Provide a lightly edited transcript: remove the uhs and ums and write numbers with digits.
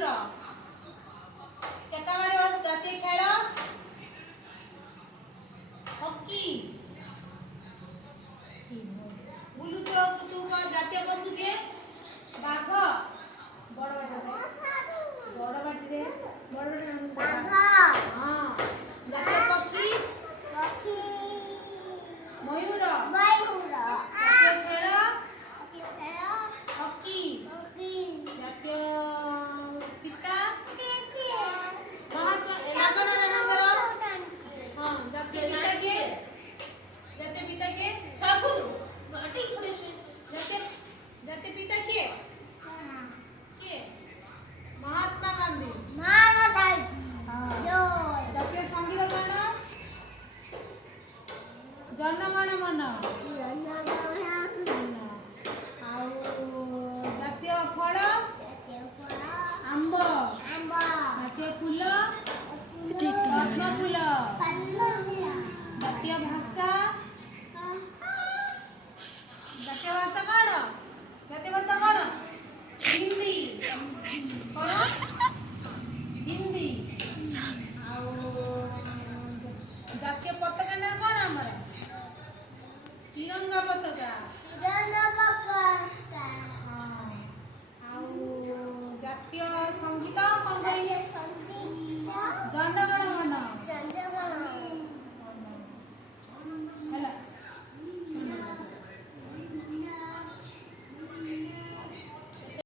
ମୟୂର ଚକା ମାଡି ବସ ଜାତୀୟ ଖେଳ ହକି ବୁଲୁଥିବ ତୁ କଣ ଜାତୀୟ ପଶୁ କିଏ ବାଘ ବଡ ବାଟିରେ ବାଘ ହଁ ଜାତୀୟ ପକ୍ଷୀ ମୟୂର ଜାତୀୟ ଖେଳ ହକି ଜାତୀୟ ପିତା ମହାତ୍ମା ଲାଗନା ଜଣଙ୍କର ହଁ ଜାତୀୟ ପିତା କିଏ ଶଗୁନ ଜାତୀୟ ପିତା କିଏ महात्मा गांधी जातीय संगीत गान जनगण मन जातीय फल आंब